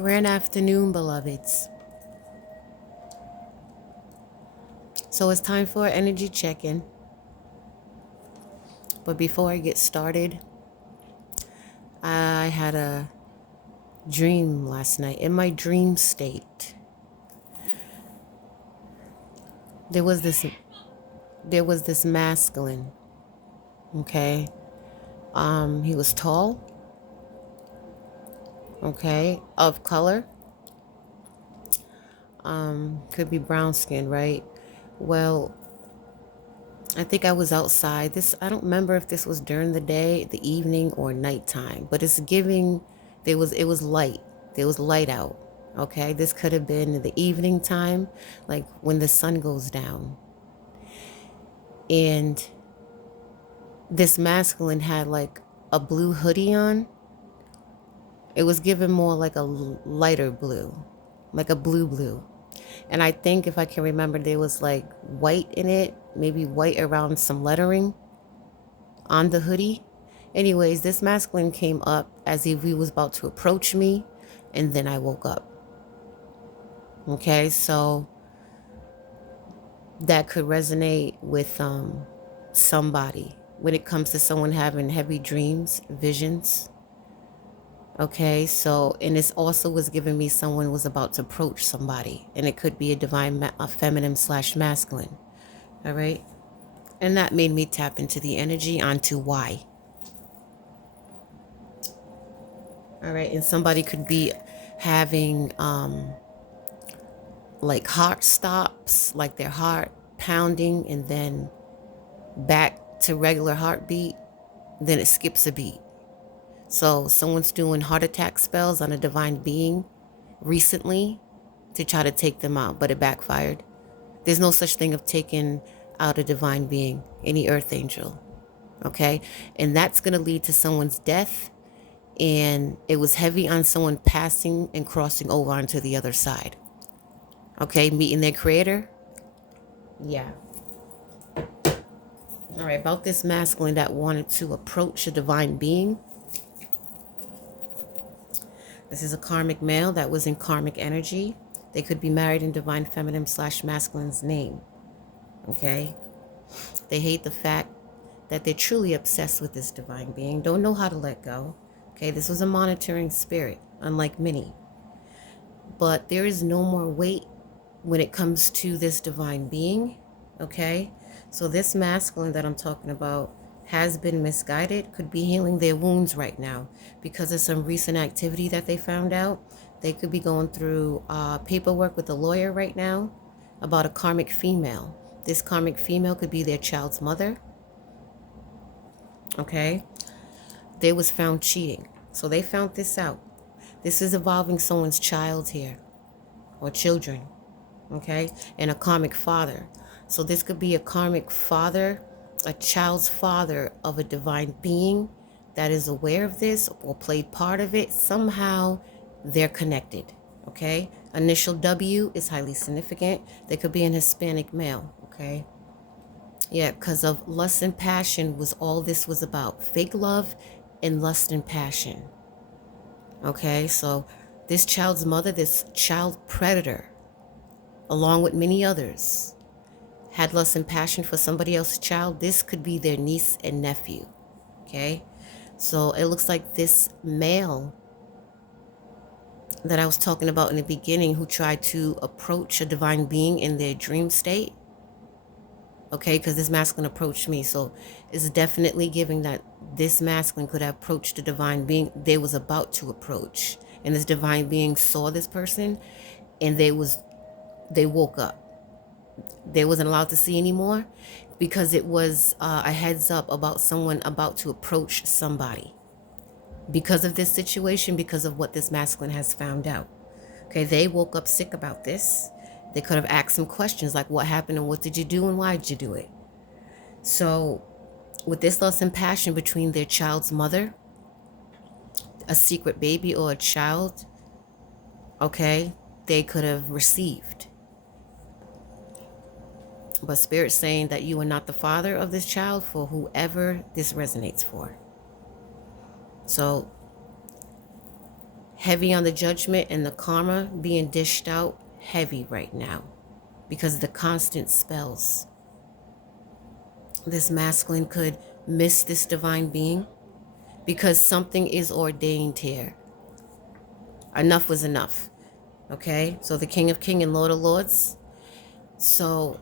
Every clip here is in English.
Grand afternoon, beloveds. So it's time for energy check-in. But before I get started, I had a dream last night. In my dream state, there was this masculine, okay? He was tall, okay, of color. Could be brown skin, right? Well, I think I was outside. I don't remember if this was during the day, the evening, or nighttime, but it was light. There was light out. Okay. This could have been in the evening time, like when the sun goes down. And this masculine had like a blue hoodie on. It was given more like a lighter blue, like a blue. And I think if I can remember, there was like white in it, maybe white around some lettering on the hoodie. Anyways, this masculine came up as if he was about to approach me, and then I woke up. Okay, so that could resonate with somebody when it comes to someone having heavy dreams, visions. Okay, so, and this also was giving me someone was about to approach somebody, and it could be a feminine / masculine. All right, and that made me tap into the energy onto why. All right, and somebody could be having like heart stops, like their heart pounding and then back to regular heartbeat, then it skips a beat. So someone's doing heart attack spells on a divine being recently to try to take them out, but it backfired. There's no such thing of taking out a divine being, any earth angel. Okay, and that's going to lead to someone's death, and it was heavy on someone passing and crossing over onto the other side. Okay, meeting their creator. Yeah. All right, about this masculine that wanted to approach a divine being. This is a karmic male that was in karmic energy. They could be married in divine feminine / masculine's name. Okay. They hate the fact that they're truly obsessed with this divine being, don't know how to let go. Okay, this was a monitoring spirit, unlike many. But there is no more weight when it comes to this divine being. Okay, so this masculine that I'm talking about has been misguided, could be healing their wounds right now because of some recent activity that they found out. They could be going through paperwork with a lawyer right now about a karmic female. This karmic female could be their child's mother. Okay, they was found cheating, so they found this out. This is involving someone's child here, or children. Okay, and a karmic father. So this could be a karmic father, a child's father of a divine being that is aware of this or played part of it. Somehow they're connected. Okay, initial W is highly significant. They could be an Hispanic male. Okay, yeah, because of lust and passion was all this was about. Fake love and lust and passion. Okay, so this child's mother, this child predator, along with many others, had lust and passion for somebody else's child. This could be their niece and nephew. Okay, so it looks like this male that I was talking about in the beginning, who tried to approach a divine being in their dream state. Okay, because this masculine approached me, so it's definitely giving that this masculine could have approached the divine being they was about to approach, and this divine being saw this person, and they woke up. They wasn't allowed to see anymore because it was a heads up about someone about to approach somebody. Because of this situation, because of what this masculine has found out. Okay, they woke up sick about this. They could have asked some questions like what happened and what did you do and why did you do it? So with this lust and passion between their child's mother, a secret baby or a child, okay, they could have received. But Spirit's saying that you are not the father of this child for whoever this resonates for. So Heavy on the judgment and the karma being dished out, heavy right now because of the constant spells. This masculine could miss this divine being because something is ordained here. Enough was enough. Okay, so the King of Kings and Lord of Lords. So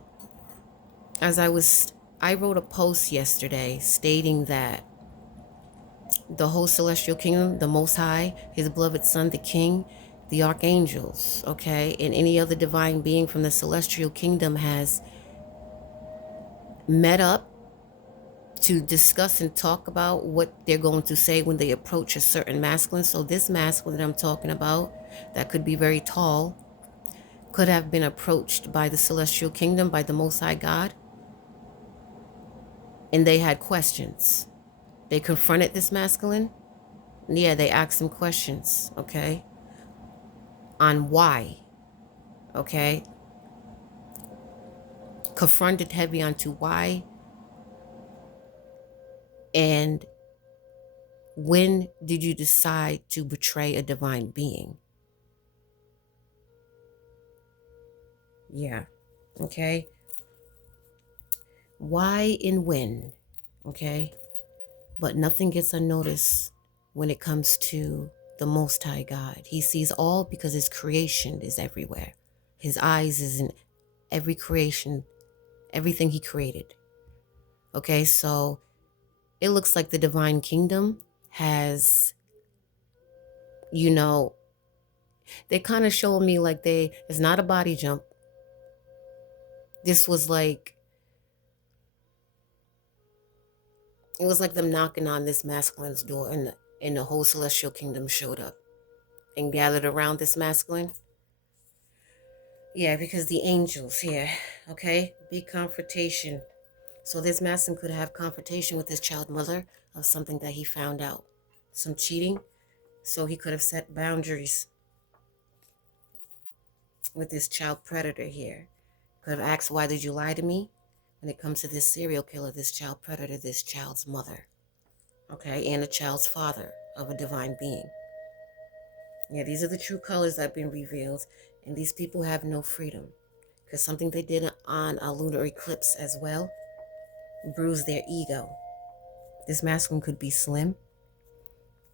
as I wrote a post yesterday stating that the whole celestial kingdom, the Most High, his beloved Son, the King, the archangels, okay, and any other divine being from the celestial kingdom has met up to discuss and talk about what they're going to say when they approach a certain masculine. So this masculine that I'm talking about, that could be very tall, could have been approached by the celestial kingdom, by the Most High God, and they had questions. They confronted this masculine. Yeah, they asked him questions, okay, on why, okay, confronted heavy onto why and when did you decide to betray a divine being? Yeah, okay. Why and when, okay? But nothing gets unnoticed when it comes to the Most High God. He sees all because his creation is everywhere. His eyes is in every creation, everything he created. Okay, so it looks like the divine kingdom has, you know, they kind of showed me like it's not a body jump. This was like, it was like them knocking on this masculine's door, and the whole celestial kingdom showed up and gathered around this masculine. Yeah, because the angels here, okay? Big confrontation. So this masculine could have confrontation with his child mother of something that he found out. Some cheating. So he could have set boundaries with this child predator here. Could have asked, why did you lie to me? When it comes to this serial killer, this child predator, this child's mother, okay, and a child's father of a divine being. Yeah, these are the true colors that have been revealed, and these people have no freedom because something they did on a lunar eclipse as well bruised their ego. This masculine could be slim,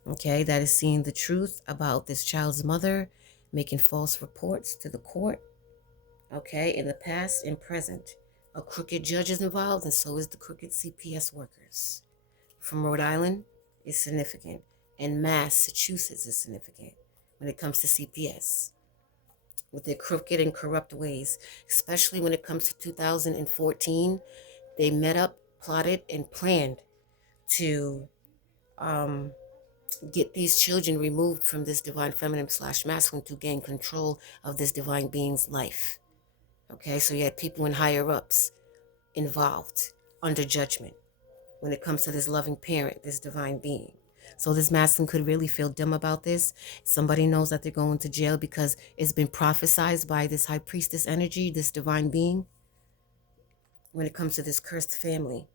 okay, that is seeing the truth about this child's mother, making false reports to the court, okay, in the past and present. A crooked judge is involved, and so is the crooked CPS workers. From Rhode Island is significant, and Massachusetts is significant when it comes to CPS, with their crooked and corrupt ways, especially when it comes to 2014. They met up, plotted, and planned to get these children removed from this divine feminine / masculine to gain control of this divine being's life. Okay, so you had people in higher ups involved under judgment when it comes to this loving parent, this divine being. So this masculine could really feel dumb about this. Somebody knows that they're going to jail because it's been prophesized by this high priestess energy, this divine being. When it comes to this cursed family,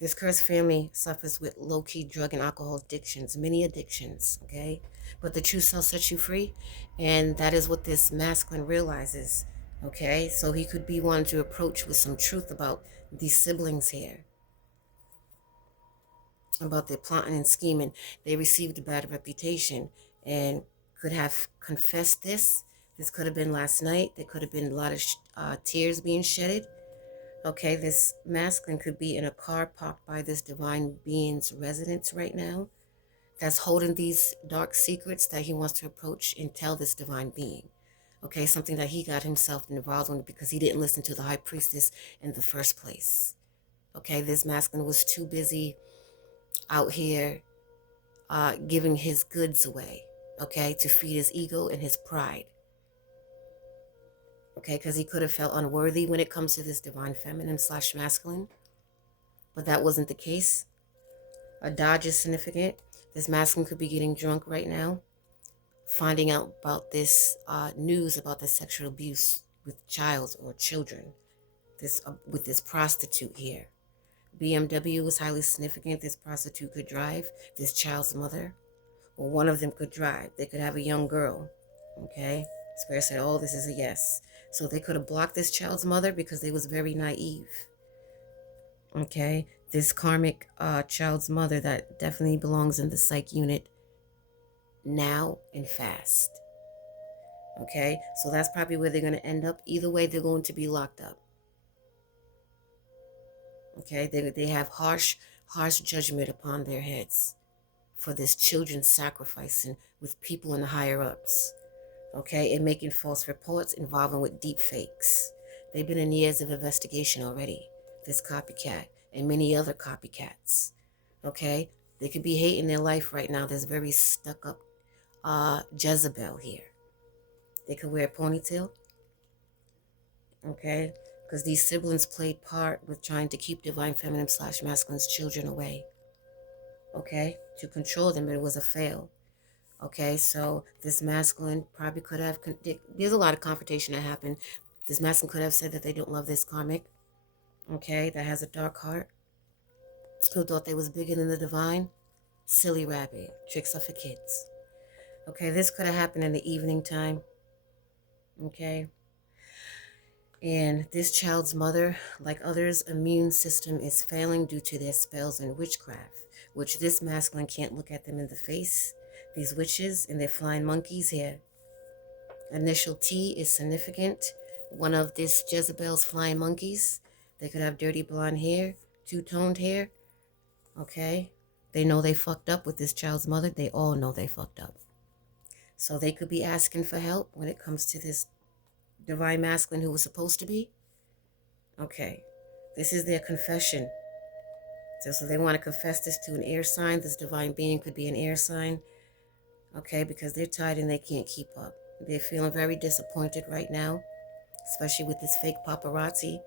this cursed family suffers with low-key drug and alcohol addictions, many addictions, okay? But the truth shall set you free, and that is what this masculine realizes, okay? So he could be one to approach with some truth about these siblings here, about their plotting and scheming. They received a bad reputation and could have confessed this. This could have been last night. There could have been a lot of tears being shedded. Okay, this masculine could be in a car parked by this divine being's residence right now that's holding these dark secrets that he wants to approach and tell this divine being. Okay, something that he got himself involved in because he didn't listen to the high priestess in the first place. Okay, this masculine was too busy out here giving his goods away, okay, to feed his ego and his pride. Okay, because he could have felt unworthy when it comes to this divine feminine / masculine. But that wasn't the case. A dodge is significant. This masculine could be getting drunk right now, finding out about this news about the sexual abuse with child or children. With this prostitute here. BMW is highly significant. This prostitute could drive this child's mother, or one of them could drive. They could have a young girl. Okay, Spirit said, oh, this is a yes. So they could have blocked this child's mother because they was very naive. Okay, this karmic child's mother that definitely belongs in the psych unit now and fast. Okay, so that's probably where they're going to end up. Either way, they're going to be locked up. Okay, they have harsh judgment upon their heads for this children sacrificing with people in the higher ups. Okay, and making false reports involving with deep fakes. They've been in years of investigation already, this copycat and many other copycats. Okay, they could be hating their life right now. There's very stuck up Jezebel here. They could wear a ponytail. Okay, because these siblings played part with trying to keep divine feminine / masculine's children away. Okay, to control them, but it was a fail. Okay, so this masculine probably could have, there's a lot of confrontation that happened. This masculine could have said that they don't love this karmic, okay, that has a dark heart, who thought they was bigger than the divine. Silly rabbit, tricks are for kids. Okay, this could have happened in the evening time, okay. And this child's mother, like others, immune system is failing due to their spells and witchcraft, which this masculine can't look at them in the face. These witches and their flying monkeys here. Initial T is significant. One of this Jezebel's flying monkeys. They could have dirty blonde hair, two-toned hair. Okay? They know they fucked up with this child's mother. They all know they fucked up. So they could be asking for help when it comes to this divine masculine who was supposed to be. Okay. This is their confession. So they want to confess this to an air sign. This divine being could be an air sign. Okay, because they're tired and they can't keep up. They're feeling very disappointed right now, especially with this fake paparazzi.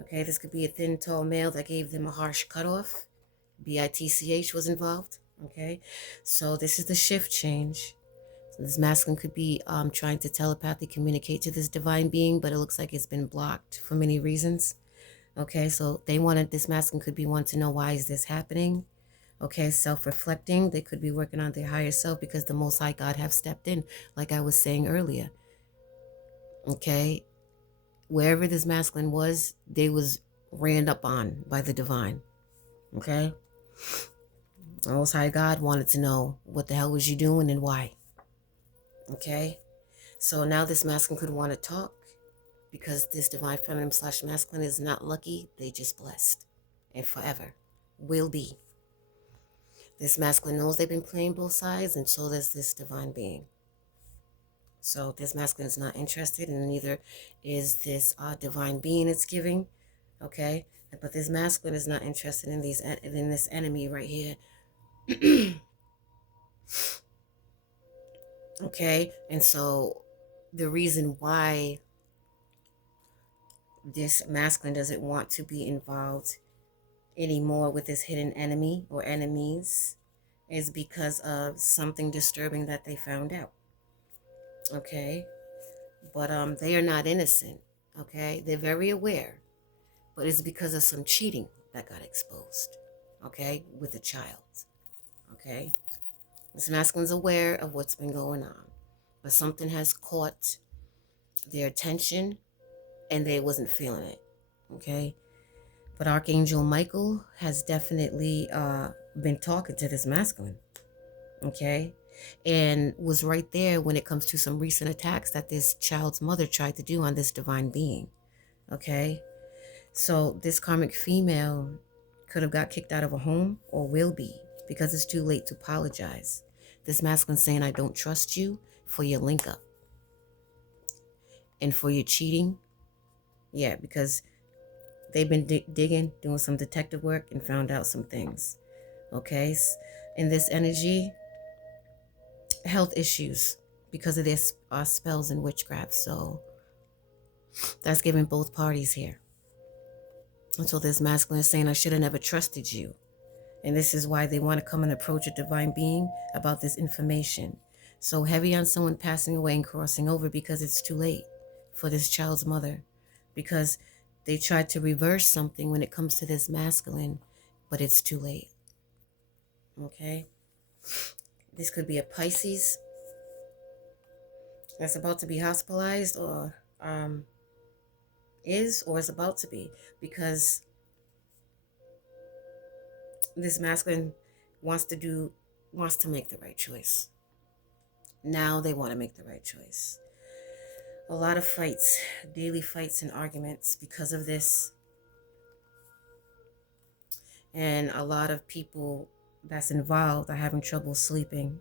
Okay, this could be a thin, tall male that gave them a harsh cutoff. BITCH was involved. Okay, so this is the shift change. So this masculine could be trying to telepathically communicate to this divine being, but it looks like it's been blocked for many reasons. Okay, so this masculine could be wanting to know, why is this happening? Okay, self-reflecting. They could be working on their higher self because the Most High God have stepped in, like I was saying earlier. Okay, wherever this masculine was, they was ran up on by the divine. Okay, the Most High God wanted to know, what the hell was you doing and why? Okay, so now this masculine could want to talk because this divine feminine / masculine is not lucky. They just blessed and forever will be. This masculine knows they've been playing both sides, and so does this divine being. So this masculine is not interested, and neither is this divine being it's giving. Okay, but this masculine is not interested in this enemy right here. Okay, and so the reason why this masculine doesn't want to be involved anymore with this hidden enemy or enemies is because of something disturbing that they found out. Okay, but they are not innocent. Okay, they're very aware, but it's because of some cheating that got exposed. Okay, with a child. Okay, this masculine's aware of what's been going on, but something has caught their attention and they wasn't feeling it. Okay, but Archangel Michael has definitely been talking to this masculine. Okay, and was right there when it comes to some recent attacks that this child's mother tried to do on this divine being. Okay, so this karmic female could have got kicked out of a home or will be, because it's too late to apologize. This masculine saying, I don't trust you for your link up and for your cheating. Yeah, because they've been digging, doing some detective work, and found out some things. Okay, in this energy, health issues because of their spells and witchcraft. So that's giving both parties here. And so this masculine is saying, I should have never trusted you. And this is why they want to come and approach a divine being about this information. So heavy on someone passing away and crossing over because it's too late for this child's mother. Because they tried to reverse something when it comes to this masculine, but it's too late. Okay? This could be a Pisces that's about to be hospitalized, or is about to be, because this masculine wants to make the right choice. Now they want to make the right choice. A lot of fights, daily fights and arguments because of this. And a lot of people that's involved are having trouble sleeping,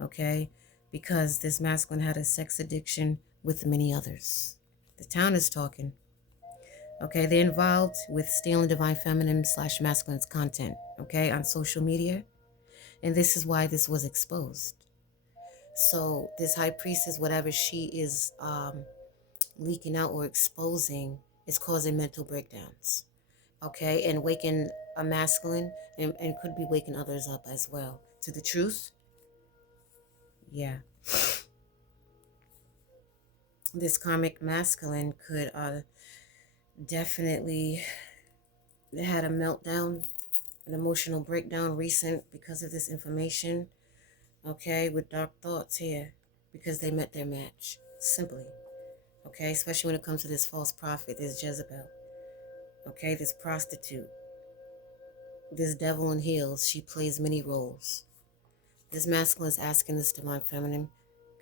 okay? Because this masculine had a sex addiction with many others. The town is talking. Okay, they're involved with stealing divine feminine / masculine's content, okay, on social media. And this is why this was exposed. So this high priestess, whatever she is leaking out or exposing, is causing mental breakdowns, okay, and waking a masculine and could be waking others up as well to the truth. Yeah. This karmic masculine could definitely had a meltdown, an emotional breakdown recent because of this information, okay, with dark thoughts here, because they met their match, simply, okay, especially when it comes to this false prophet, this Jezebel, okay, this prostitute, this devil in heels. She plays many roles. This masculine is asking this divine feminine,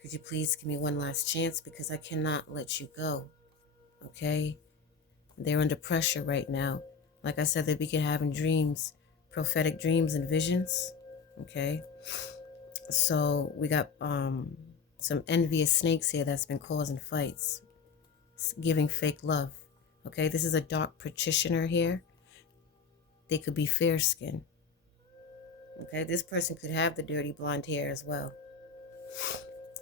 could you please give me one last chance, because I cannot let you go, okay? They're under pressure right now. Like I said, they begin having dreams, prophetic dreams and visions, okay? So we got some envious snakes here that's been causing fights, giving fake love, okay? This is a dark practitioner here. They could be fair skinned, okay? This person could have the dirty blonde hair as well.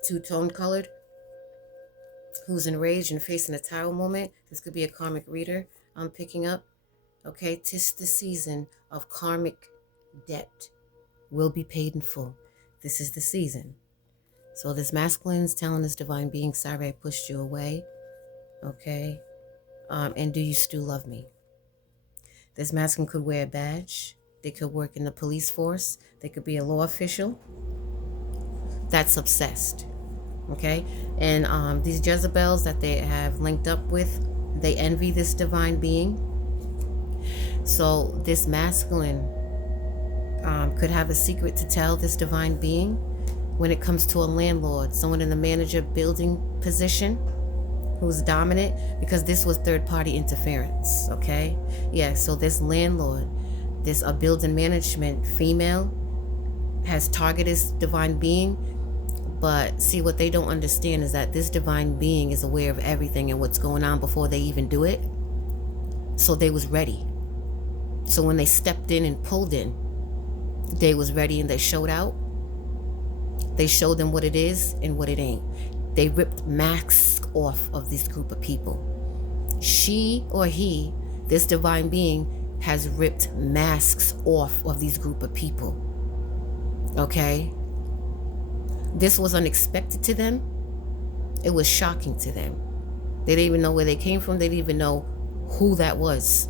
Two-tone colored, who's enraged and facing a tower moment. This could be a karmic reader I'm picking up, okay? 'Tis the season of karmic debt will be paid in full. This is the season. So this masculine is telling this divine being, sorry I pushed you away, okay? And do you still love me? This masculine could wear a badge. They could work in the police force. They could be a law official that's obsessed, okay? And these Jezebels that they have linked up with, they envy this divine being. So this masculine could have a secret to tell this divine being when it comes to a landlord, someone in the manager building position who's dominant, because this was third-party interference, okay? Yeah, so this landlord, this building management female has targeted this divine being, but see, what they don't understand is that this divine being is aware of everything and what's going on before they even do it. So they was ready. So when they stepped in and pulled in, they was ready and they showed out. They showed them what it is and what it ain't. They ripped masks off of this group of people. She or he, this divine being, has ripped masks off of these group of people. Okay? This was unexpected to them. It was shocking to them. They didn't even know where they came from. They didn't even know who that was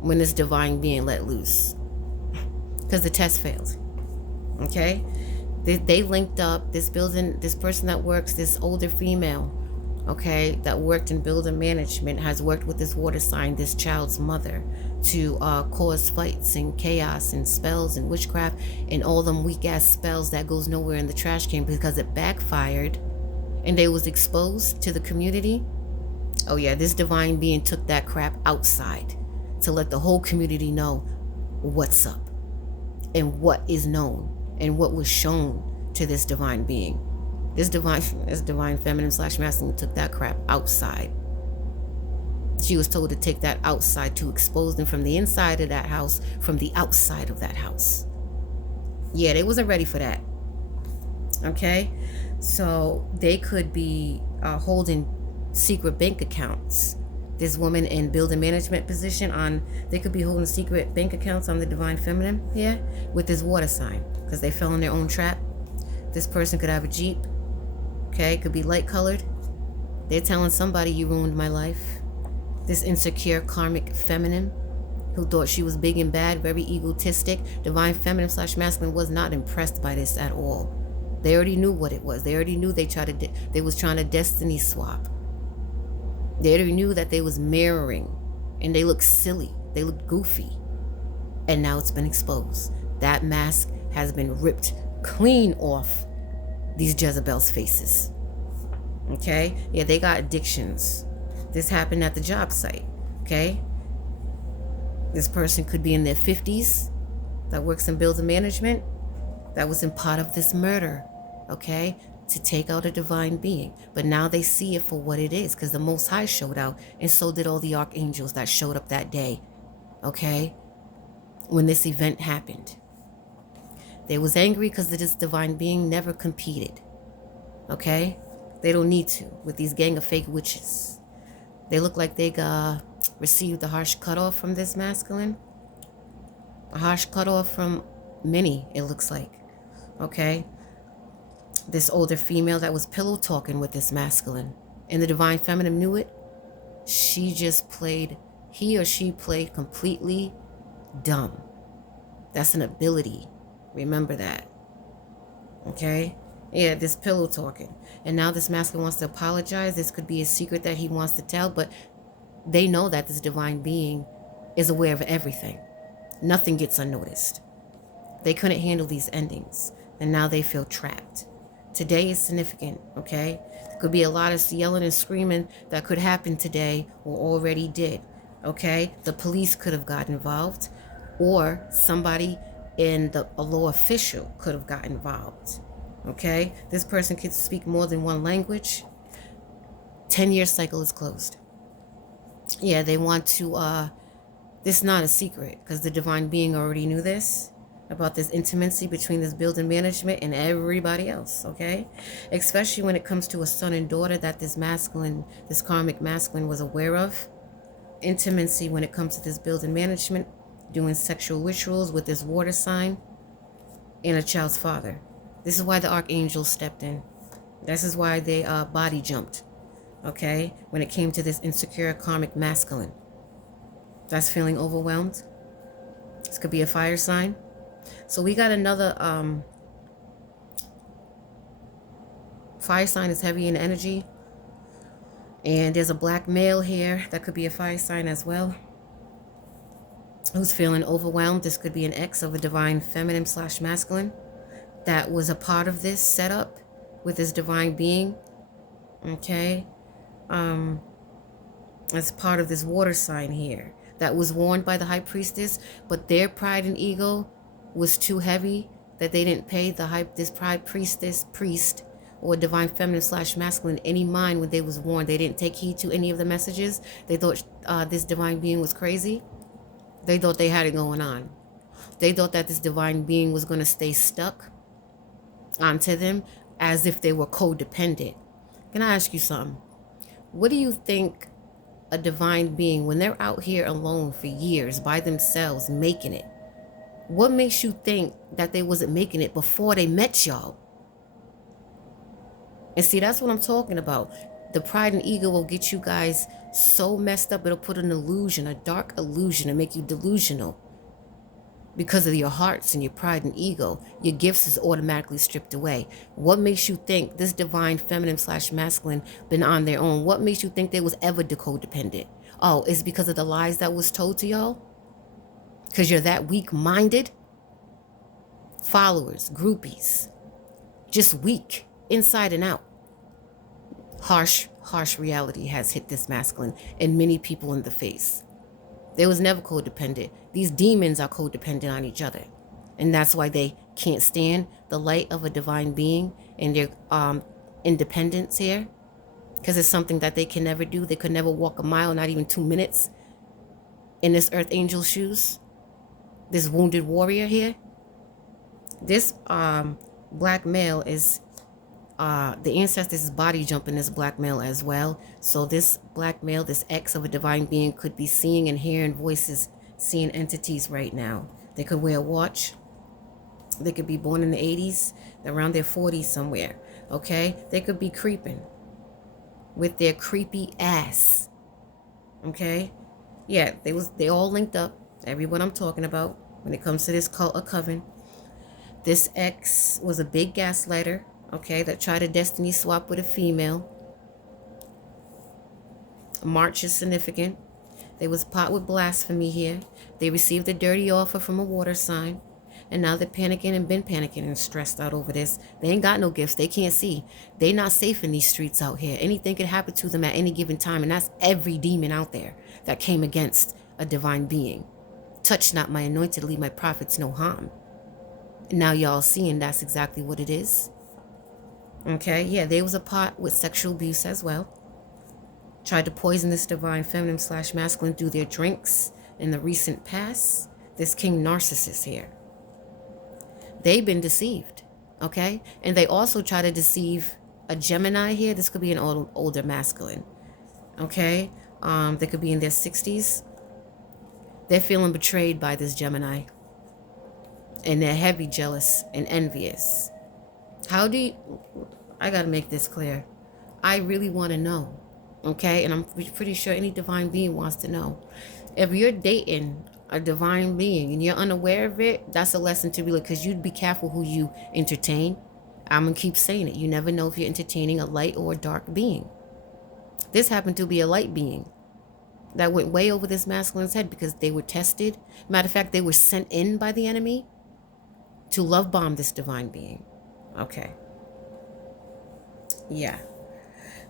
when this divine being let loose. Because the test failed. Okay? They linked up this building, this person that works, this older female, okay, that worked in building management, has worked with this water sign, this child's mother, to cause fights and chaos and spells and witchcraft and all them weak ass spells that goes nowhere in the trash can because it backfired and they was exposed to the community. Oh yeah, this divine being took that crap outside to let the whole community know what's up and what is known and what was shown to this divine being. This divine feminine / masculine took that crap outside. She was told to take that outside to expose them from the inside of that house, from the outside of that house. Yeah, they wasn't ready for that. Okay? So they could be holding secret bank accounts. This woman in building management position they could be holding secret bank accounts on the divine feminine here with this water sign because they fell in their own trap. This person could have a Jeep. Okay, could be light colored. They're telling somebody, you ruined my life. This insecure karmic feminine who thought she was big and bad, very egotistic. Divine feminine / masculine was not impressed by this at all. They already knew what it was. They already knew they was trying to destiny swap. They already knew that they was mirroring, and they looked silly. They looked goofy. And now it's been exposed. That mask has been ripped clean off these Jezebel's faces. Okay? Yeah, they got addictions. This happened at the job site. Okay? This person could be in their 50s that works in building management that was in part of this murder. Okay? To take out a divine being. But now they see it for what it is, because the Most High showed out, and so did all the archangels that showed up that day. Okay? When this event happened. They was angry because this divine being never competed. Okay? They don't need to with these gang of fake witches. They look like they received a harsh cutoff from this masculine. A harsh cutoff from many, it looks like. Okay? This older female that was pillow talking with this masculine. And the divine feminine knew it. She just played, he or she played completely dumb. That's an ability. Remember that. Okay? Yeah, this pillow talking. And now this masculine wants to apologize. This could be a secret that he wants to tell, but they know that this divine being is aware of everything. Nothing gets unnoticed. They couldn't handle these endings, and now they feel trapped. Today is significant, okay? There could be a lot of yelling and screaming that could happen today or already did, okay? The police could have got involved, or somebody in a law official could have got involved, okay? This person could speak more than one language. 10-year cycle is closed. Yeah, they want to, this is not a secret, because the divine being already knew this, about this intimacy between this building management and everybody else, okay? Especially when it comes to a son and daughter that this masculine, this karmic masculine was aware of. Intimacy when it comes to this building management, doing sexual rituals with this water sign and a child's father. This is why the archangels stepped in. This is why they body jumped, okay? When it came to this insecure karmic masculine that's feeling overwhelmed. This could be a fire sign. So we got another fire sign is heavy in energy. And there's a black male here that could be a fire sign as well, who's feeling overwhelmed. This could be an ex of a divine feminine / masculine that was a part of this setup with this divine being. Okay? As part of this water sign here that was warned by the high priestess, but their pride and ego was too heavy that they didn't pay this priest or divine feminine / masculine any mind when they was warned. They didn't take heed to any of the messages. They thought this divine being was crazy. They thought they had it going on. They thought that this divine being was going to stay stuck onto them as if they were codependent. Can I ask you something? What do you think a divine being, when they're out here alone for years by themselves making it, what makes you think that they wasn't making it before they met y'all? And see, that's what I'm talking about. The pride and ego will get you guys so messed up. It'll put an illusion, a dark illusion, and make you delusional. Because of your hearts and your pride and ego, your gifts is automatically stripped away. What makes you think this divine feminine / masculine been on their own? What makes you think they was ever codependent? Oh, it's because of the lies that was told to y'all? Because you're that weak-minded? Followers, groupies, just weak, inside and out. Harsh reality has hit this masculine and many people in the face. They was never codependent. These demons are codependent on each other. And that's why they can't stand the light of a divine being and their independence here. Because it's something that they can never do. They could never walk a mile, not even 2 minutes, in this earth angel shoes. This wounded warrior here. This black male is, the ancestors is body jumping this black male as well. So this black male, this ex of a divine being, could be seeing and hearing voices, seeing entities right now. They could wear a watch. They could be born in the 80s, around their 40s somewhere. Okay? They could be creeping with their creepy ass. Okay? Yeah, they all linked up Everyone I'm talking about when it comes to this cult or coven. This ex was a big gaslighter, okay, that tried to destiny swap with a female. March is significant. They was caught with blasphemy here. They received a dirty offer from a water sign. And now they're panicking and been panicking and stressed out over this. They ain't got no gifts. They can't see. They not safe in these streets out here. Anything could happen to them at any given time. And that's every demon out there that came against a divine being. Touch not my anointed, leave my prophets no harm. And now y'all seeing that's exactly what it is. Okay, yeah, they was a part with sexual abuse as well. Tried to poison this divine feminine / masculine through their drinks in the recent past. This king narcissist here. They've been deceived, okay? And they also try to deceive a Gemini here. This could be an older masculine, okay? They could be in their 60s. They're feeling betrayed by this Gemini. And they're heavy jealous and envious. How do you... I got to make this clear. I really want to know, okay? And I'm pretty sure any divine being wants to know. If you're dating a divine being and you're unaware of it, that's a lesson to be like, because you'd be careful who you entertain. I'm going to keep saying it. You never know if you're entertaining a light or a dark being. This happened to be a light being that went way over this masculine's head because they were tested. Matter of fact, they were sent in by the enemy to love bomb this divine being. Okay. Yeah.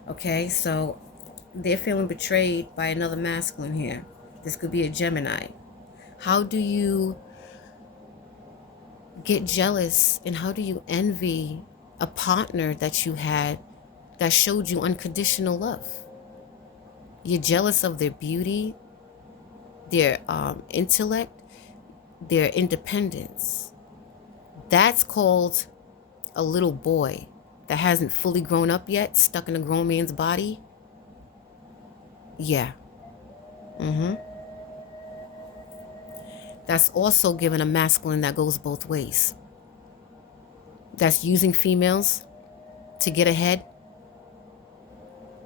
Okay, so they're feeling betrayed by another masculine here. This could be a Gemini. How do you get jealous and how do you envy a partner that you had that showed you unconditional love? You're jealous of their beauty, their intellect, their independence. That's called a little boy that hasn't fully grown up yet, stuck in a grown man's body. Yeah. That's also given a masculine that goes both ways. That's using females to get ahead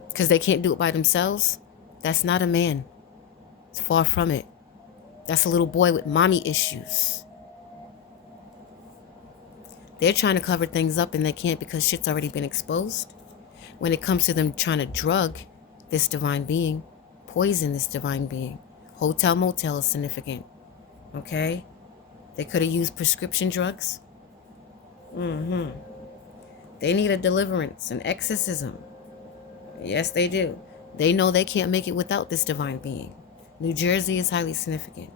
because they can't do it by themselves. That's not a man. It's far from it. That's a little boy with mommy issues. They're trying to cover things up and they can't because shit's already been exposed. When it comes to them trying to drug this divine being, poison this divine being, hotel motel is significant. Okay? They could have used prescription drugs. They need a deliverance, an exorcism. Yes, they do. They know they can't make it without this divine being. New Jersey is highly significant.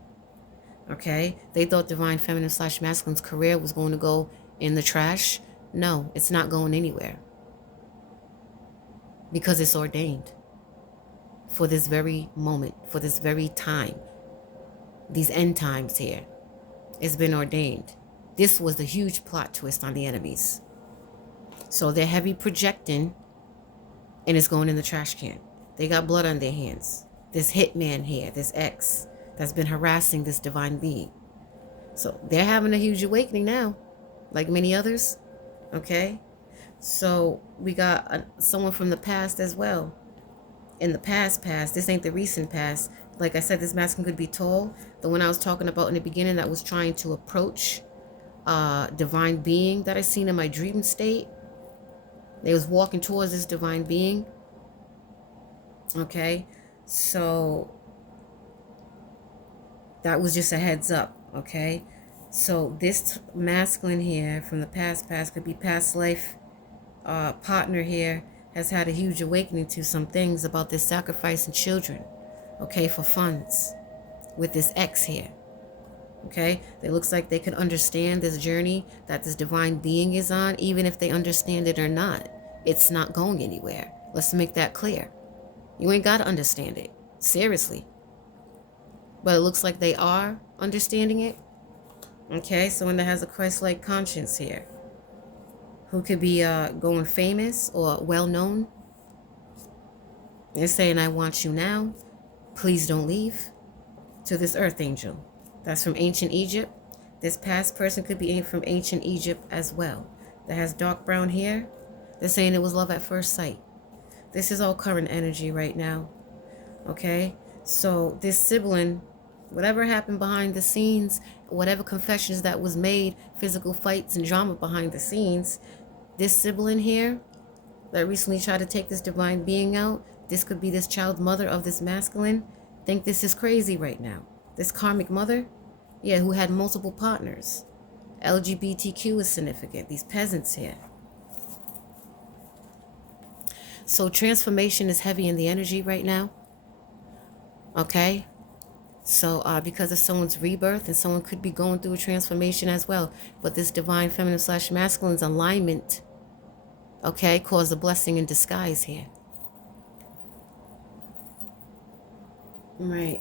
Okay? They thought divine feminine / masculine's career was going to go in the trash. No, it's not going anywhere. Because it's ordained. For this very moment, for this very time. These end times here. It's been ordained. This was the huge plot twist on the enemies. So they're heavy projecting and it's going in the trash can. They got blood on their hands. This hitman here, this ex that's been harassing this divine being. So they're having a huge awakening now, like many others. Okay? So we got someone from the past as well. In the past, this ain't the recent past. Like I said, this masculine could be tall. The one I was talking about in the beginning that was trying to approach divine being that I seen in my dream state. They was walking towards this divine being. Okay, so that was just a heads up. Okay, so this masculine here from the past could be past life partner here has had a huge awakening to some things about this sacrificing children, okay, for funds with this ex here. Okay, it looks like they can understand this journey that this divine being is on, even if they understand it or not. It's not going anywhere. Let's make that clear. You ain't got to understand it. Seriously. But it looks like they are understanding it. Okay, someone that has a Christ-like conscience here. Who could be going famous or well-known. They're saying, I want you now. Please don't leave. To this earth angel. That's from ancient Egypt. This past person could be from ancient Egypt as well. That has dark brown hair. They're saying it was love at first sight. This is all current energy right now. Okay? So this sibling Whatever happened behind the scenes, whatever confessions that was made, physical fights and drama behind the scenes, this sibling here that recently tried to take this divine being out, this could be this child mother of this masculine, think this is crazy right now. This karmic mother, yeah, who had multiple partners. LGBTQ is significant, these peasants here. So transformation is heavy in the energy right now. Okay? So because of someone's rebirth, and someone could be going through a transformation as well. But this divine feminine / masculine's alignment, okay, caused a blessing in disguise here. Right.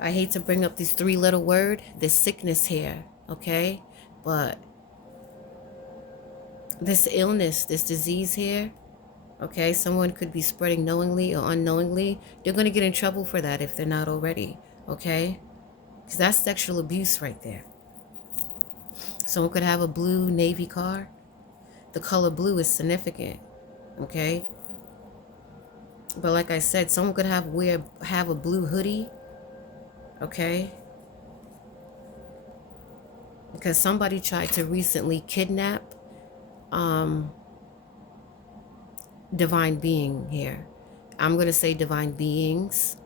I hate to bring up this 3-letter word, this sickness here, okay? But this illness, this disease here, okay, someone could be spreading knowingly or unknowingly. They're going to get in trouble for that if they're not already, okay? Because that's sexual abuse right there. Someone could have a blue navy car. The color blue is significant, okay? But like I said, someone could have a blue hoodie, okay? Because somebody tried to recently kidnap divine being here. I'm going to say divine beings.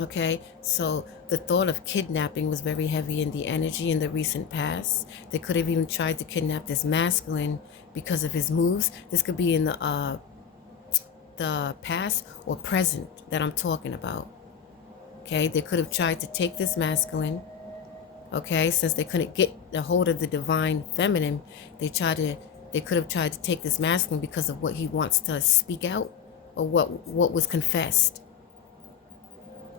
Okay, so the thought of kidnapping was very heavy in the energy in the recent past. They could have even tried to kidnap this masculine because of his moves. This could be in the past or present that I'm talking about. Okay, they could have tried to take this masculine. Okay, since they couldn't get a hold of the divine feminine, they could have tried to take this masculine because of what he wants to speak out or what was confessed.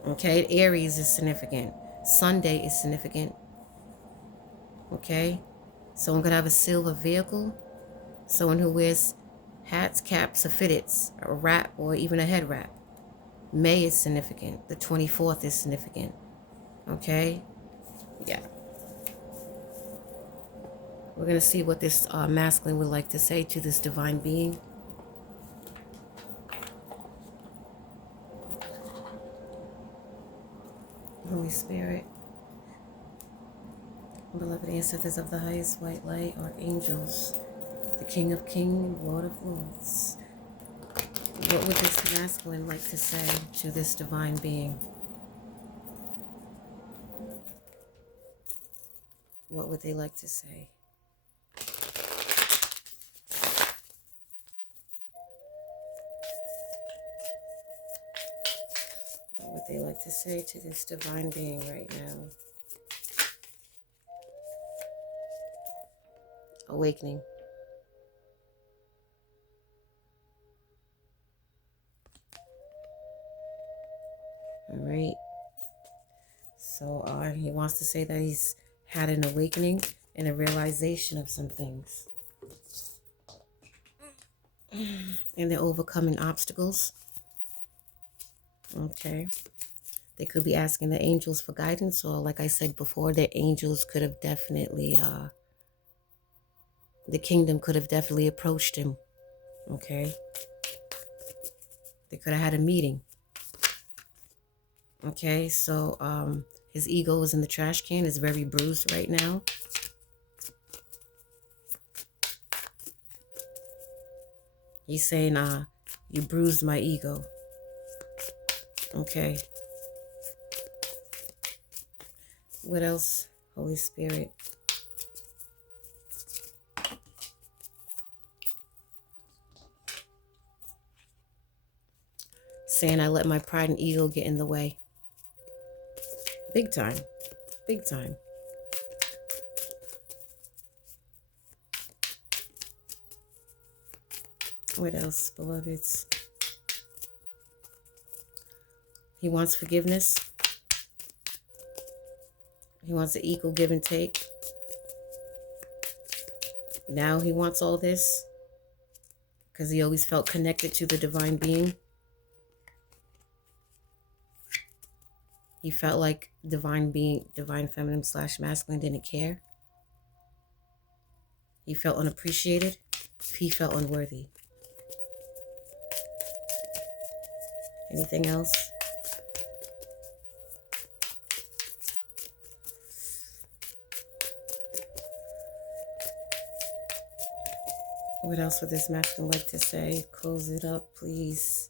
Okay, Aries is significant. Sunday is significant. Okay, someone could have a silver vehicle. Someone who wears hats, caps, or fitteds, a wrap, or even a head wrap. May is significant. The 24th is significant. Okay, yeah. We're going to see what this masculine would like to say to this divine being. Holy Spirit, beloved ancestors of the highest white light, archangels, the King of Kings, Lord of Lords. What would this masculine like to say to this divine being? What would they like to say? What would they like to say to this divine being right now? Awakening. All right. So he wants to say that he's had an awakening and a realization of some things. And they're overcoming obstacles. Okay. They could be asking the angels for guidance, or like I said before, the angels could have definitely, the kingdom could have definitely approached him. Okay. They could have had a meeting. Okay, so his ego is in the trash can, is very bruised right now. He's saying, you bruised my ego. Okay. What else, Holy Spirit? Saying I let my pride and ego get in the way. Big time. Big time. What else, beloveds? He wants forgiveness. He wants an equal give and take. Now he wants all this because he always felt connected to the divine being. He felt like divine feminine / masculine didn't care. He felt unappreciated. He felt unworthy. Anything else? What else would this masculine like to say? Close it up, please.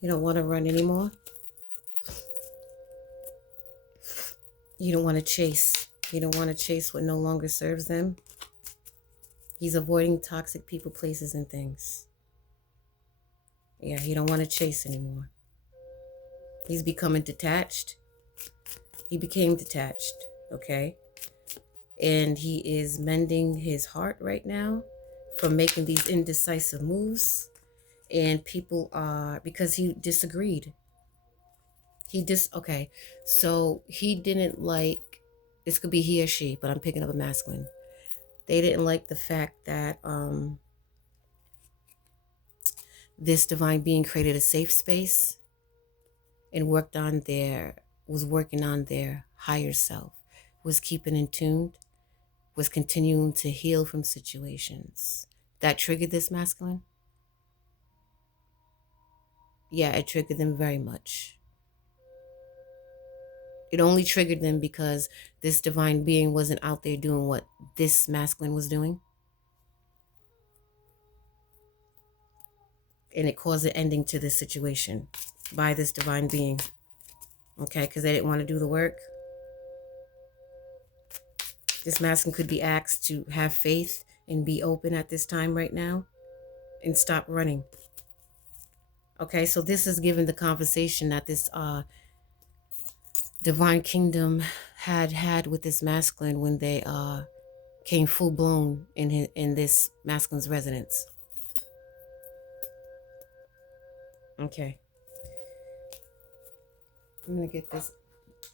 You don't want to run anymore. You don't want to chase. You don't want to chase what no longer serves them. He's avoiding toxic people, places, and things. Yeah, he don't want to chase anymore. He's becoming detached. He became detached, okay? And he is mending his heart right now from making these indecisive moves. And people are, because he disagreed. Okay, so he didn't like, this could be he or she, but I'm picking up a masculine. They didn't like the fact that this divine being created a safe space and was working on their higher self, was keeping in tune, was continuing to heal from situations. That triggered this masculine? Yeah, it triggered them very much. It only triggered them because this divine being wasn't out there doing what this masculine was doing. And it caused an ending to this situation by this divine being. Okay, because they didn't want to do the work. This masculine could be asked to have faith and be open at this time right now and stop running. Okay, so this is given the conversation that this divine kingdom had with this masculine when they came full blown in this masculine's residence. Okay, I'm gonna get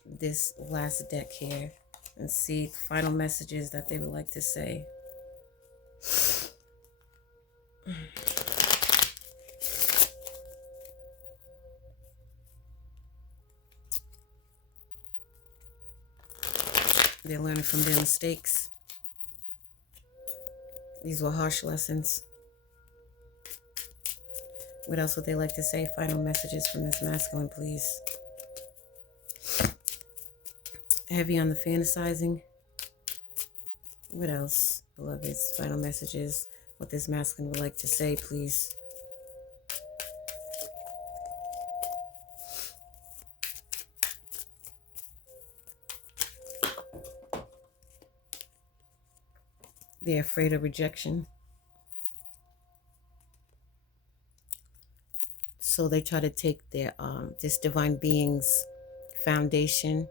this last deck here and see the final messages that they would like to say. They're learning from their mistakes. These were harsh lessons. What else would they like to say? Final messages from this masculine, please. Heavy on the fantasizing. What else, beloveds? Final messages. What this masculine would like to say, please. They're afraid of rejection. So they try to take their this divine being's foundation,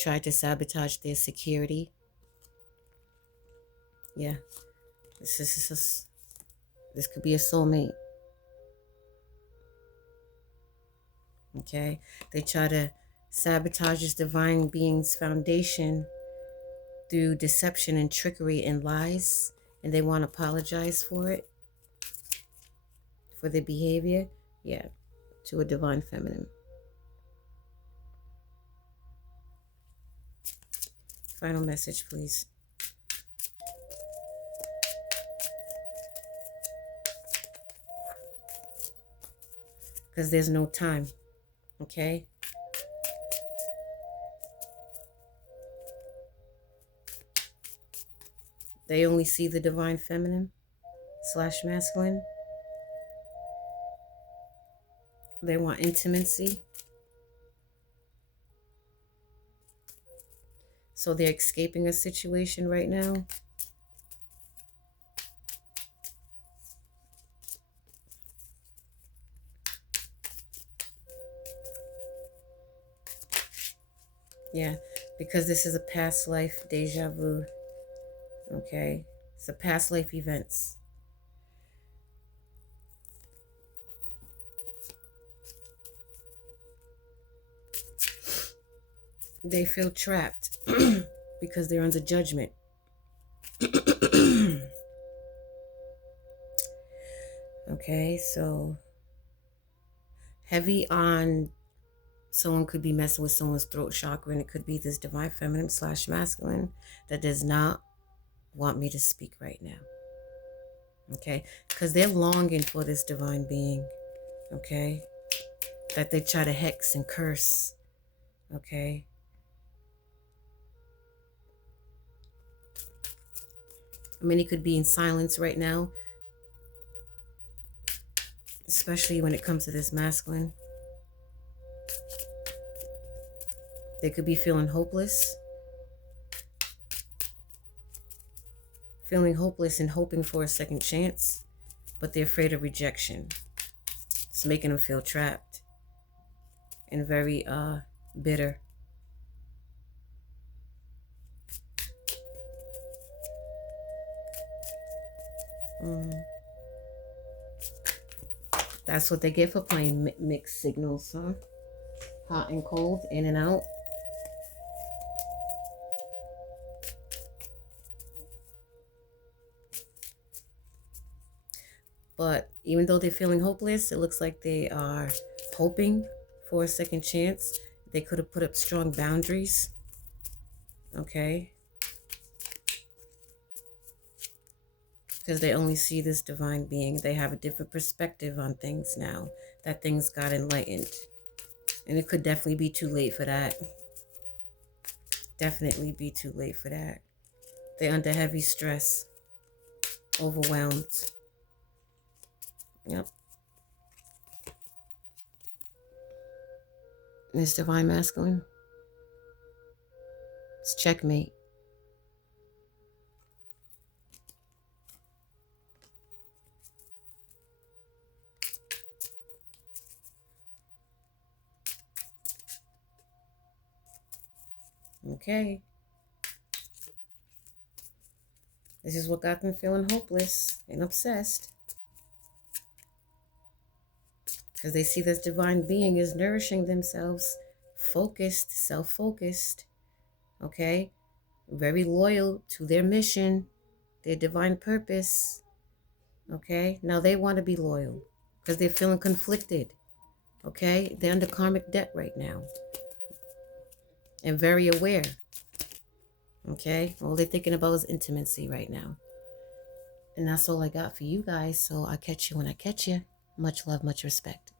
try to sabotage their security. Yeah, this could be a soulmate. Okay, they try to sabotage this divine being's foundation through deception and trickery and lies, and they want to apologize for it, for their behavior. Yeah, to a divine feminine. Final message, please. Because there's no time, okay? They only see the divine feminine / masculine. They want intimacy. So they're escaping a situation right now. Yeah, because this is a past life deja vu. Okay, it's a past life events. They feel trapped because they're under judgment. Okay, so heavy on someone could be messing with someone's throat chakra, and it could be this divine feminine / masculine that does not want me to speak right now. Okay, because they're longing for this divine being. Okay, that they try to hex and curse. Okay, Many could be in silence right now, especially when it comes to this masculine. They could be feeling hopeless. Feeling hopeless and hoping for a second chance, but they're afraid of rejection. It's making them feel trapped and very bitter. That's what they get for playing mixed signals, huh? Hot and cold, in and out. But even though they're feeling hopeless, it looks like they are hoping for a second chance. They could have put up strong boundaries. Okay. Because they only see this divine being. They have a different perspective on things now. That things got enlightened. And it could definitely be too late for that. Definitely be too late for that. They're under heavy stress. Overwhelmed. Yep. This divine masculine. It's checkmate. Okay. This is what got them feeling hopeless and obsessed. Because they see this divine being is nourishing themselves, focused, self-focused, okay? Very loyal to their mission, their divine purpose, okay? Now they want to be loyal because they're feeling conflicted, okay? They're under karmic debt right now and very aware, okay? All they're thinking about is intimacy right now. And that's all I got for you guys, so I'll catch you when I catch you. Much love, much respect.